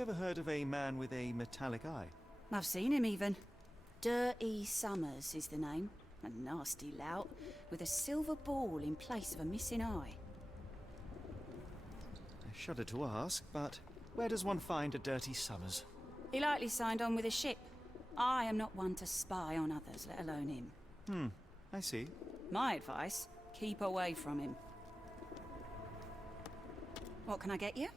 you ever heard of a man with a metallic eye? I've seen him even. Dirty Summers is the name. A nasty lout, with a silver ball in place of a missing eye. I shudder to ask, but where does one find a Dirty Summers? He likely signed on with a ship. I am not one to spy on others, let alone him. I see. My advice, keep away from him. What can I get you?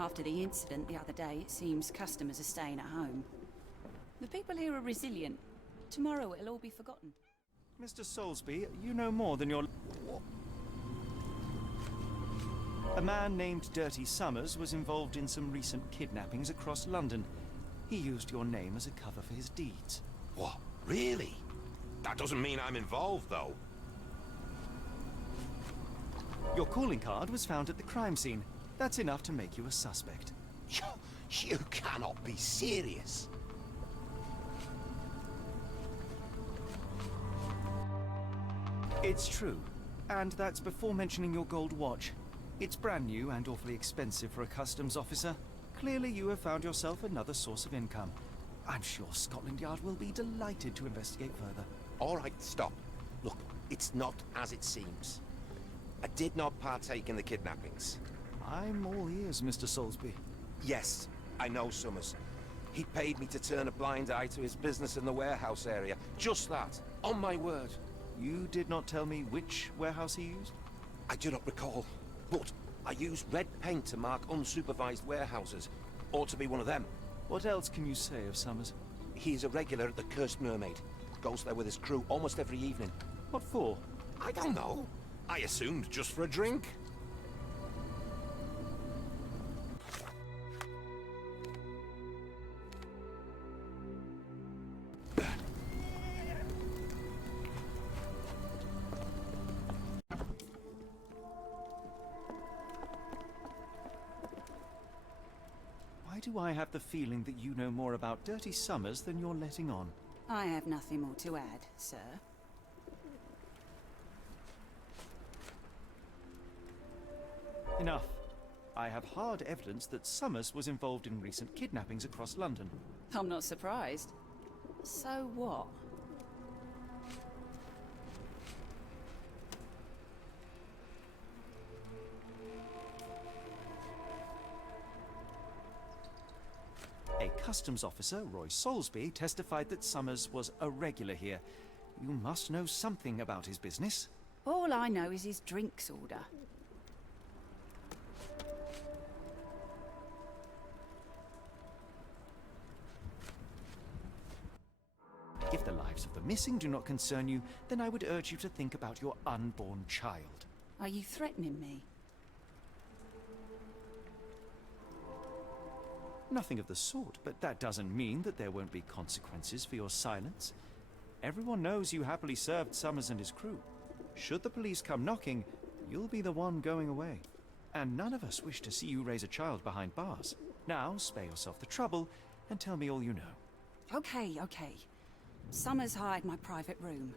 After the incident the other day, it seems customers are staying at home. The people here are resilient. Tomorrow it'll all be forgotten. Mr. Soulsby, you know more than your... A man named Dirty Summers was involved in some recent kidnappings across London. He used your name as a cover for his deeds. What? Really? That doesn't mean I'm involved, though. Your calling card was found at the crime scene. That's enough to make you a suspect. You cannot be serious. It's true. And that's before mentioning your gold watch. It's brand new and awfully expensive for a customs officer. Clearly you have found yourself another source of income. I'm sure Scotland Yard will be delighted to investigate further. All right, stop. Look, it's not as it seems. I did not partake in the kidnappings. I'm all ears, Mr. Soulsby. Yes, I know Summers. He paid me to turn a blind eye to his business in the warehouse area. Just that. On my word. You did not tell me which warehouse he used? I do not recall. But I used red paint to mark unsupervised warehouses. Ought to be one of them. What else can you say of Summers? He is a regular at the Cursed Mermaid. Goes there with his crew almost every evening. What for? I don't know. I assumed just for a drink. Why do I have the feeling that you know more about Dirty Summers than you're letting on? I have nothing more to add, sir. Enough. I have hard evidence that Summers was involved in recent kidnappings across London. I'm not surprised. So what? A customs officer, Roy Soulsby, testified that Summers was a regular here. You must know something about his business. All I know is his drinks order. If the lives of the missing do not concern you, then I would urge you to think about your unborn child. Are you threatening me? Nothing of the sort, but that doesn't mean that there won't be consequences for your silence. Everyone knows you happily served Summers and his crew. Should the police come knocking, you'll be the one going away. And none of us wish to see you raise a child behind bars. Now, spare yourself the trouble and tell me all you know. Okay. Summers hired my private room.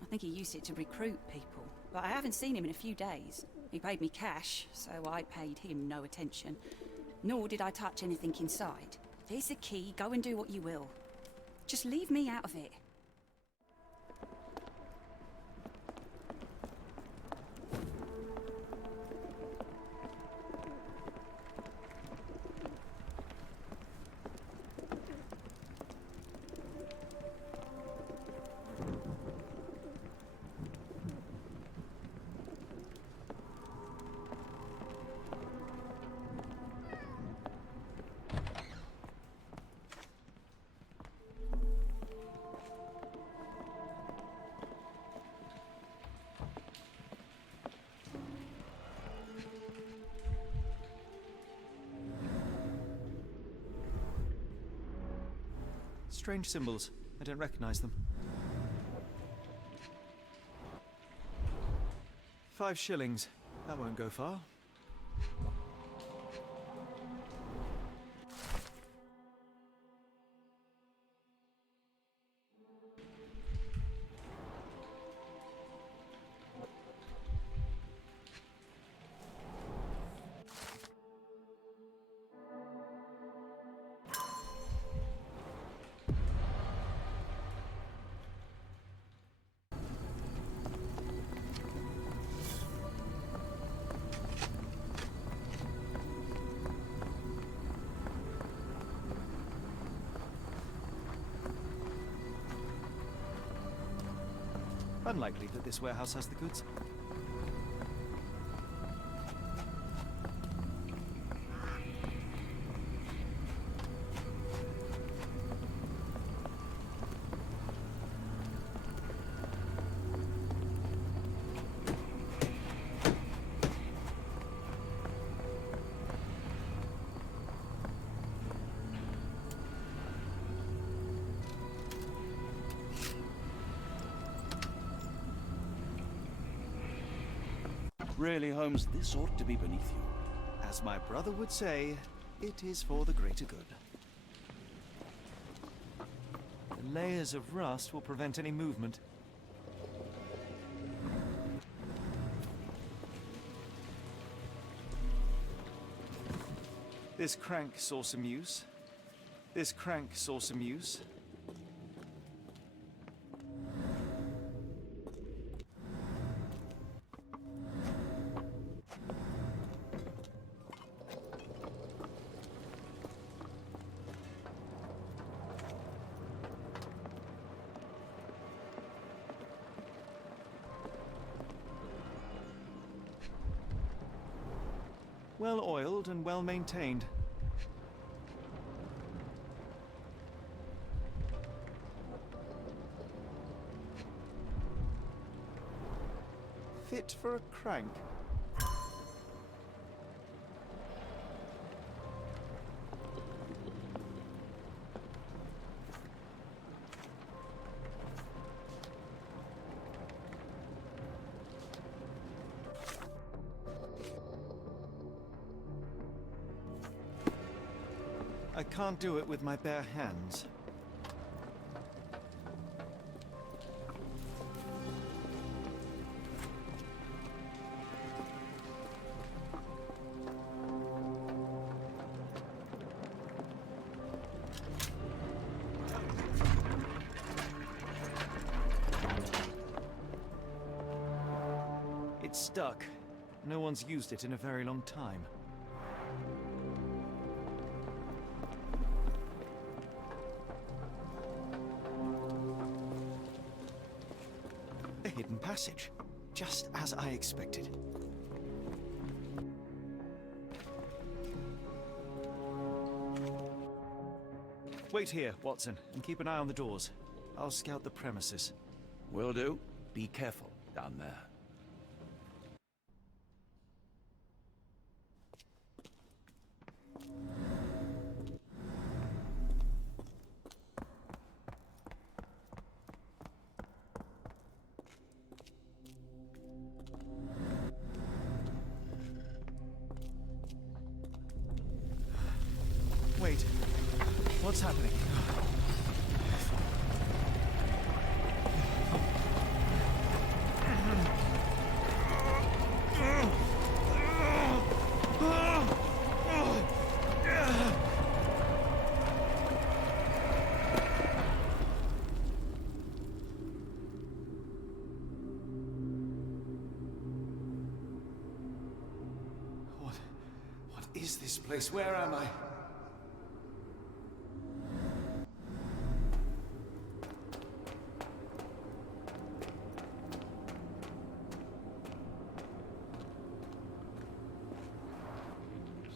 I think he used it to recruit people, but I haven't seen him in a few days. He paid me cash, so I paid him no attention. Nor did I touch anything inside. There's the key, go and do what you will. Just leave me out of it. strange symbols. I don't recognize them. 5 shillings. That won't go far. Unlikely that this warehouse has the goods. Really, Holmes, this ought to be beneath you. As my brother would say, it is for the greater good. The layers of rust will prevent any movement. This crank saw some use. This crank saw some use. Well oiled and well maintained. Fit for a crank. I can't do it with my bare hands. It's stuck. No one's used it in a very long time. A hidden passage, just as I expected. Wait here, Watson, and keep an eye on the doors. I'll scout the premises. Will do. Be careful down there. Wait, what's happening? What is this place? Where am I?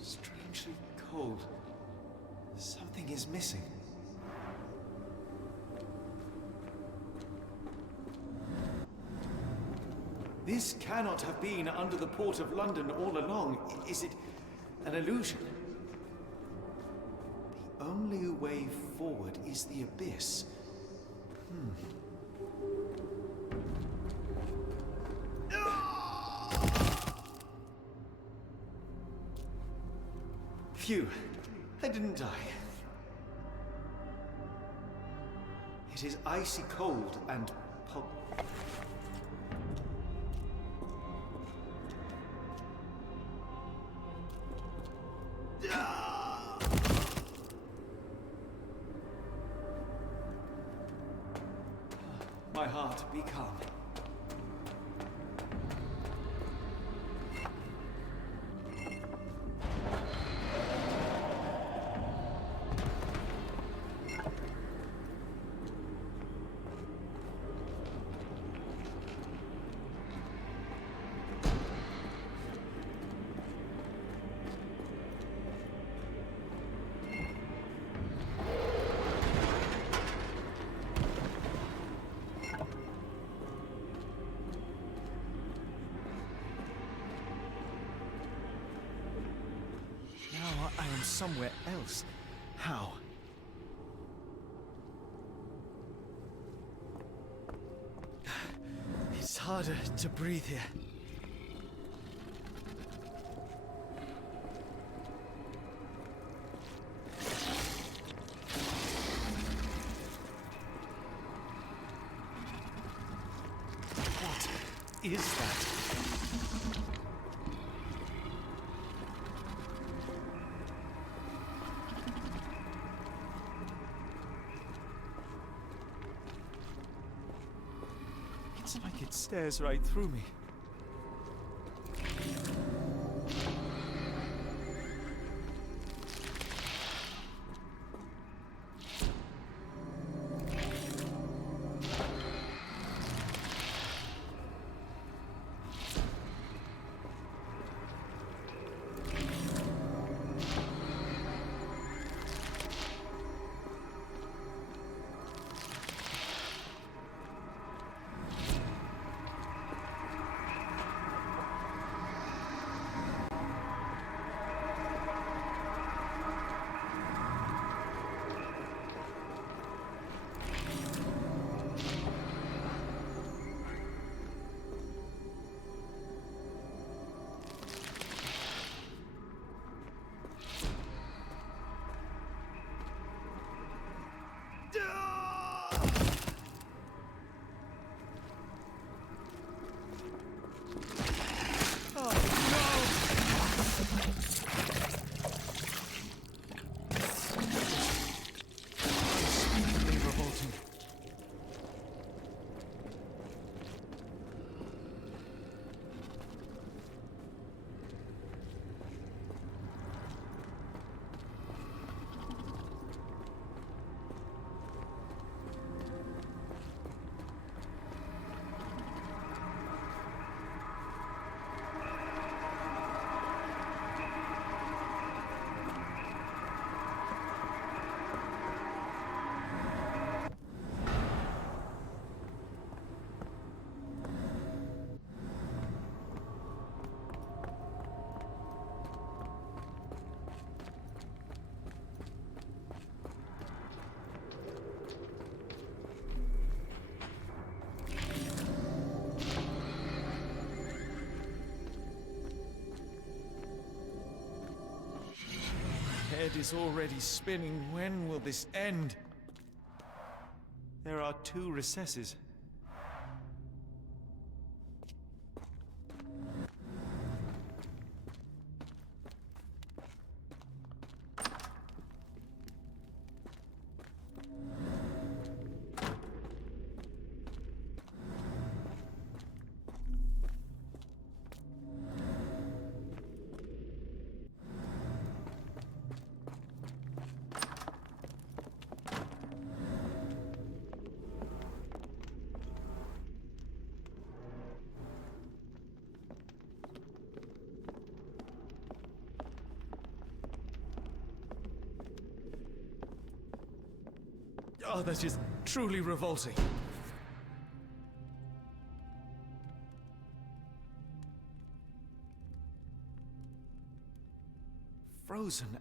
Strangely cold. Something is missing. This cannot have been under the port of London all along. Is it an illusion? only way forward is the abyss. Phew, I didn't die. It is icy cold and my heart, be calm. Now I am somewhere else. How? It's harder to breathe here. What is that? It's like it stares right through me. Head is already spinning. When will this end? There are 2 recesses. Oh, that is truly revolting. Frozen.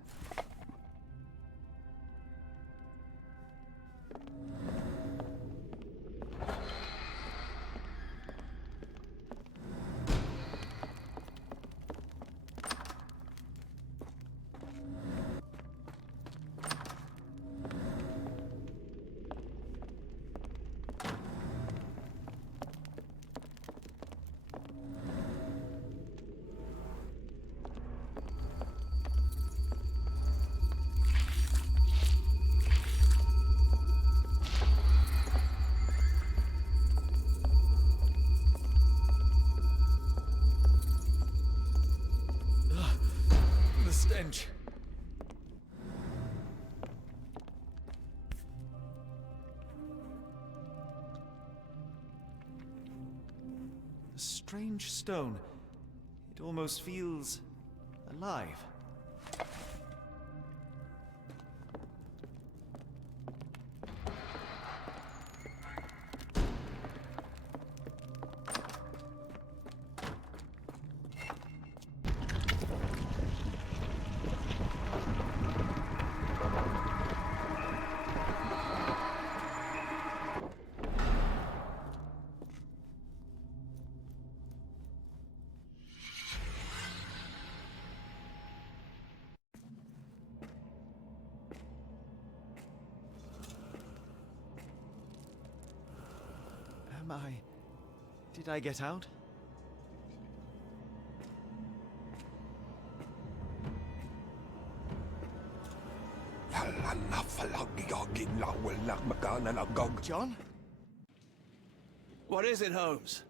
stench. A strange stone. It almost feels alive. Did I get out? John? What is it, Holmes?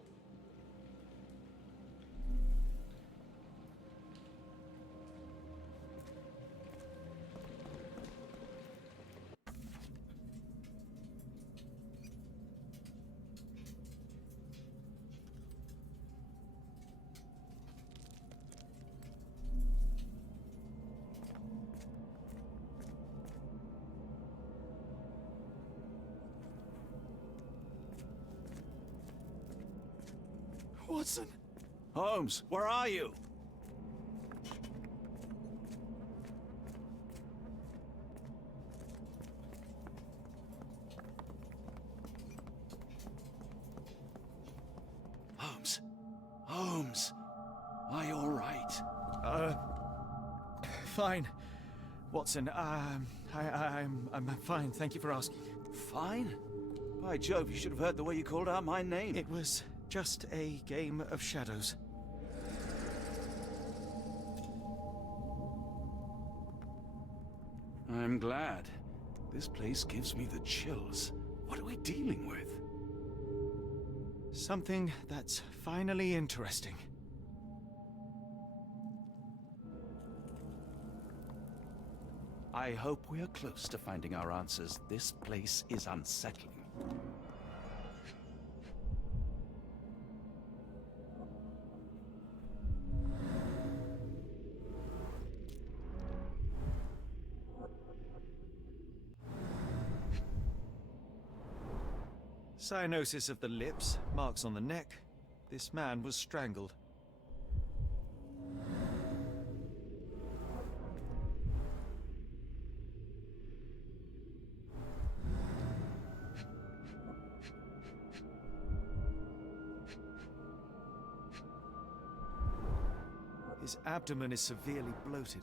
Watson! Holmes, where are you? Holmes? Holmes? Are you all right? Fine. Watson, I'm fine, thank you for asking. Fine? By Jove, you should have heard the way you called out my name. It was just a game of shadows. I'm glad. This place gives me the chills. What are we dealing with? Something that's finally interesting. I hope we are close to finding our answers. This place is unsettling. Cyanosis of the lips, marks on the neck. This man was strangled. His abdomen is severely bloated.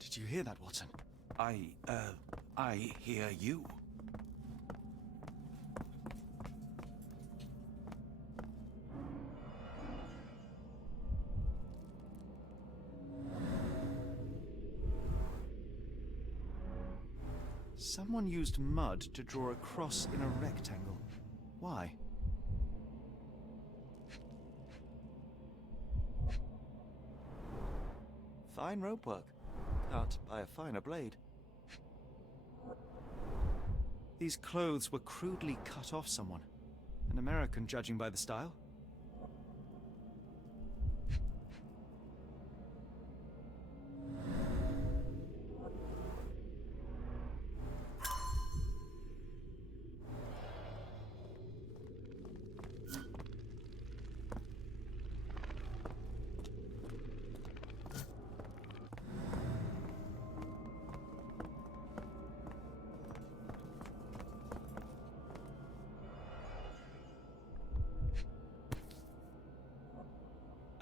Did you hear that, Watson? I hear you. Someone used mud to draw a cross in a rectangle. Why? Fine rope work, cut by a finer blade. These clothes were crudely cut off someone. An American, judging by the style.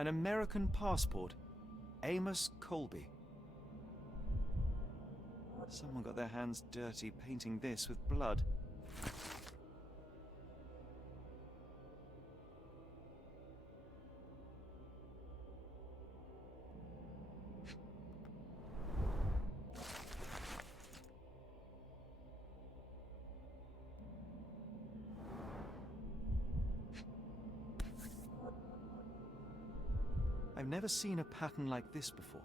An American passport. Amos Colby. Someone got their hands dirty painting this with blood. I've never seen a pattern like this before.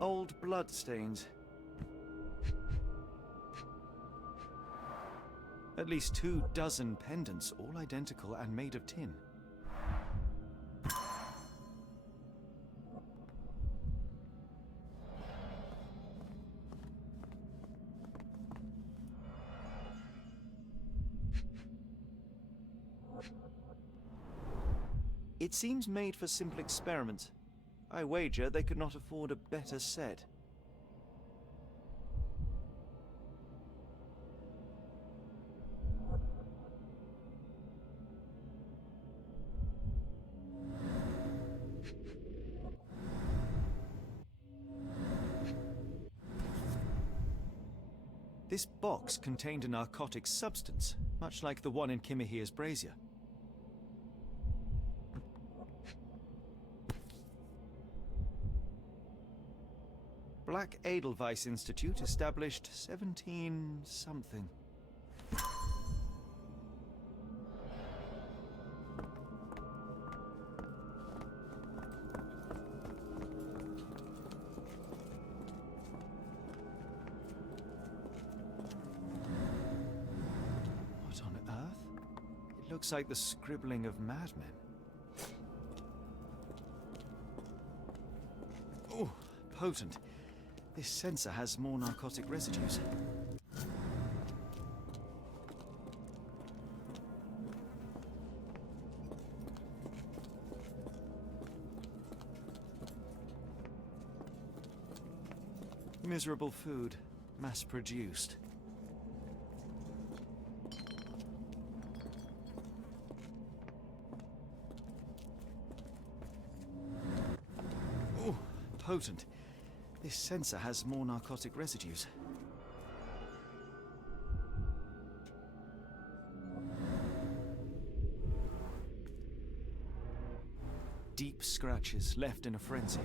Old blood stains. At least 24 pendants, all identical and made of tin. It seems made for simple experiments. I wager they could not afford a better set. This box contained a narcotic substance, much like the one in Kimahir's brazier. Black Edelweiss Institute, established 17-something. What on earth? It looks like the scribbling of madmen. Oh, potent. This sensor has more narcotic residues. Miserable food, mass-produced. Oh, potent. This sensor has more narcotic residues. Deep scratches left in a frenzy.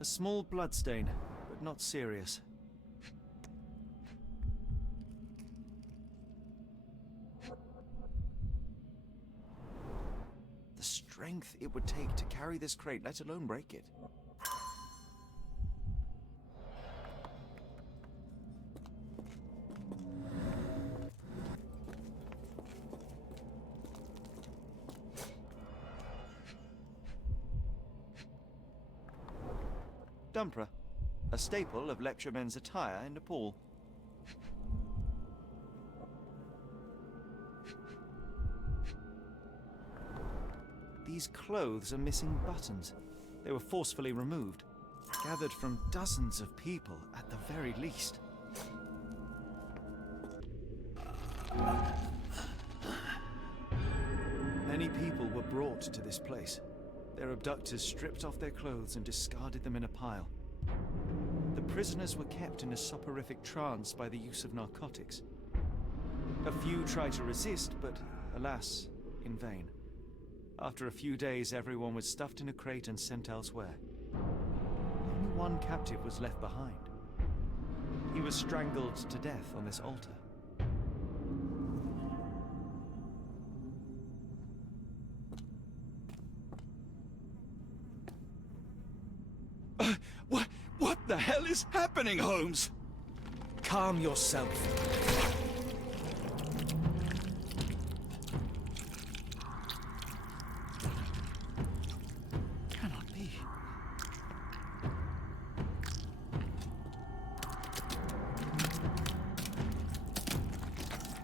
A small bloodstain, but not serious. The strength it would take to carry this crate, let alone break it. Dumpra, a staple of lecturemen's attire in Nepal. These clothes are missing buttons. They were forcefully removed, gathered from dozens of people at the very least. Many people were brought to this place. Their abductors stripped off their clothes and discarded them in a pile. The prisoners were kept in a soporific trance by the use of narcotics. A few tried to resist, but alas, in vain. After a few days, everyone was stuffed in a crate and sent elsewhere. Only one captive was left behind. He was strangled to death on this altar. What the hell is happening, Holmes? Calm yourself. Cannot be.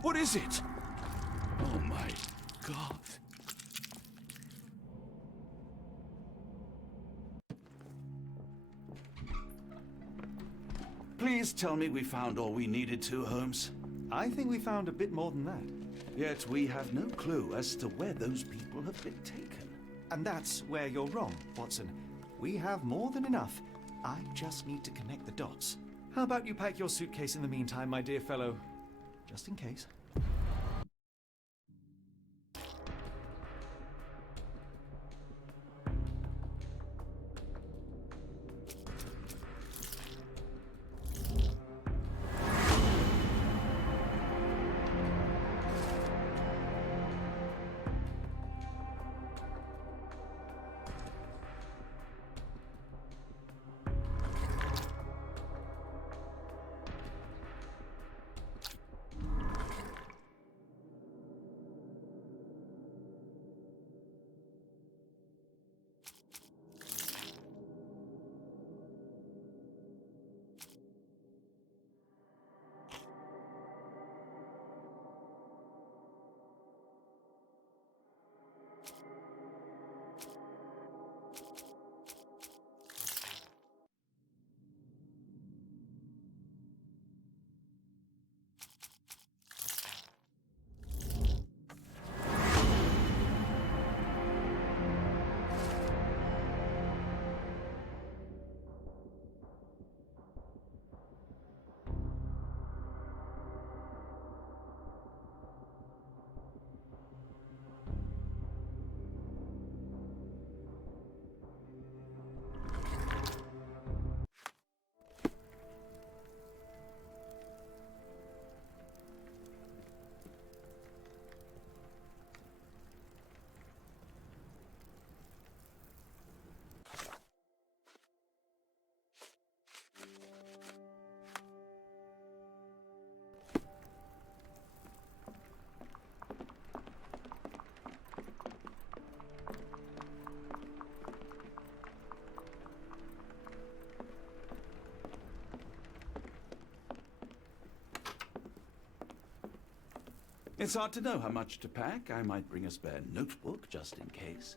What is it? Oh my God. Please tell me we found all we needed to, Holmes. I think we found a bit more than that. Yet we have no clue as to where those people have been taken. And that's where you're wrong, Watson. We have more than enough. I just need to connect the dots. How about you pack your suitcase in the meantime, my dear fellow? Just in case. It's hard to know how much to pack. I might bring a spare notebook just in case.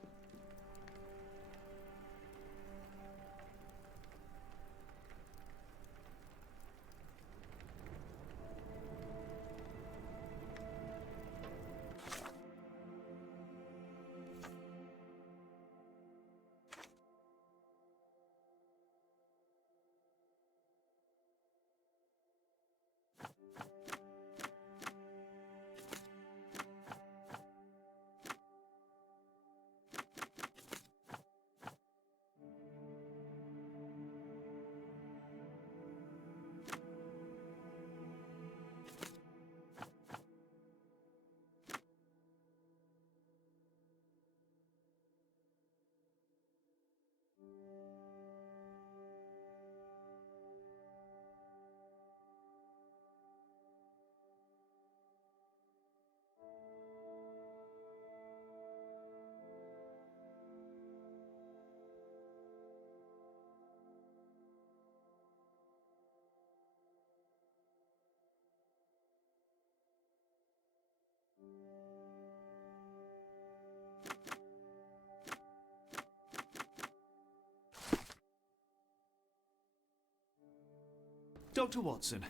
Dr. Watson,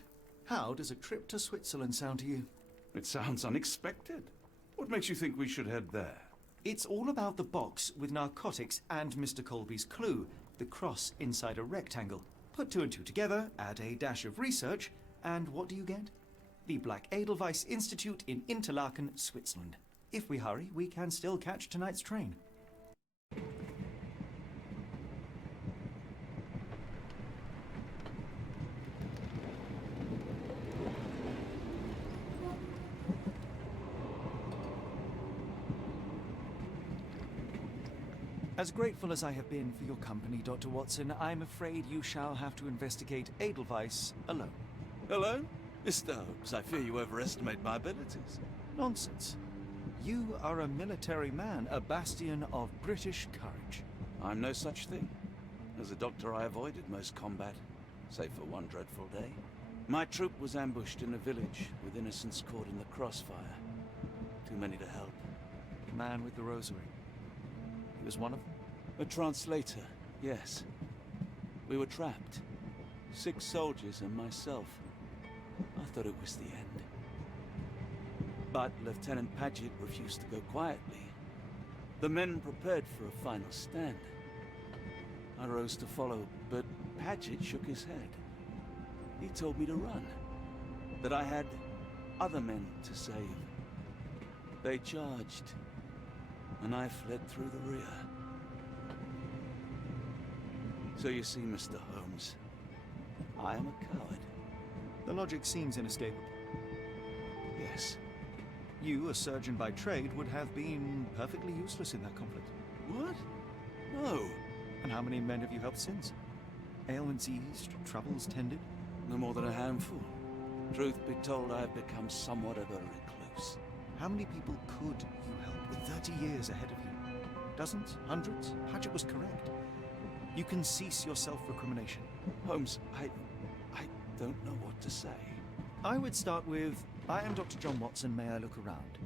how does a trip to Switzerland sound to you? It sounds unexpected. What makes you think we should head there? It's all about the box with narcotics and Mr. Colby's clue, the cross inside a rectangle. Put two and two together, add a dash of research, and what do you get? The Black Edelweiss Institute in Interlaken, Switzerland. If we hurry, we can still catch tonight's train. As grateful as I have been for your company, Dr. Watson, I'm afraid you shall have to investigate Edelweiss alone. Hello? Mr. Holmes, I fear you overestimate my abilities. Nonsense. You are a military man, a bastion of British courage. I'm no such thing. As a doctor, I avoided most combat, save for one dreadful day. My troop was ambushed in a village, with innocents caught in the crossfire. Too many to help. The man with the rosary. He was one of them? A translator, yes. We were trapped. 6 soldiers and myself. I thought it was the end. But Lieutenant Paget refused to go quietly. The men prepared for a final stand. I rose to follow, but Paget shook his head. He told me to run. That I had other men to save. They charged, and I fled through the rear. So you see, Mr. Holmes, I am a coward. The logic seems inescapable. Yes. You, a surgeon by trade, would have been perfectly useless in that conflict. What? No. And how many men have you helped since? Ailments eased, troubles tended? No more than a handful. Truth be told, I have become somewhat of a recluse. How many people could you help with 30 years ahead of you? Dozens? Hundreds? Paget was correct. You can cease your self-recrimination. Holmes, I don't know what to say. I would start with, I am Dr. John Watson, may I look around?